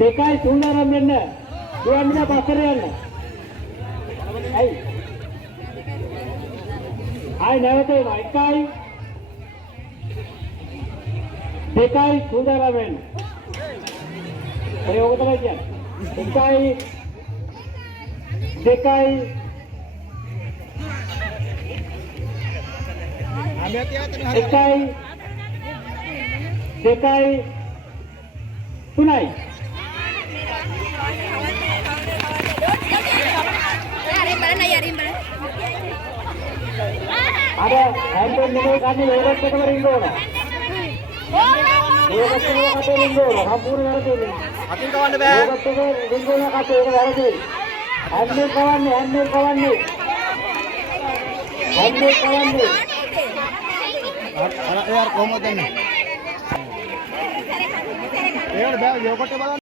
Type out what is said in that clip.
දෙකයි සුන්දරම් වෙන්න. දුවන්න පස්සට යන්න. අයි. ආයි නැවත එනවා. එකයි දෙකයි සුන්දරම් වෙන්න. හරි ඔක තමයි කියන්නේ. එකයි දෙකයි එකයි දෙකයි තුනයි අර හැන්ඩල් නෙමෙයි ගන්න ඒකත් එකම රින්ග ඕන ඒකත් එකම කටේ රින්ග ඕන සම්පූර්ණ වැරදි අකින් කවන්න බෑ ඒකත් එක රින්ග ඕන කටේ ඒක වැරදි හැන්ඩල් කවන්නේ අර කොහොමද දන්නේ ඒකට බෑ යොකට බලන්න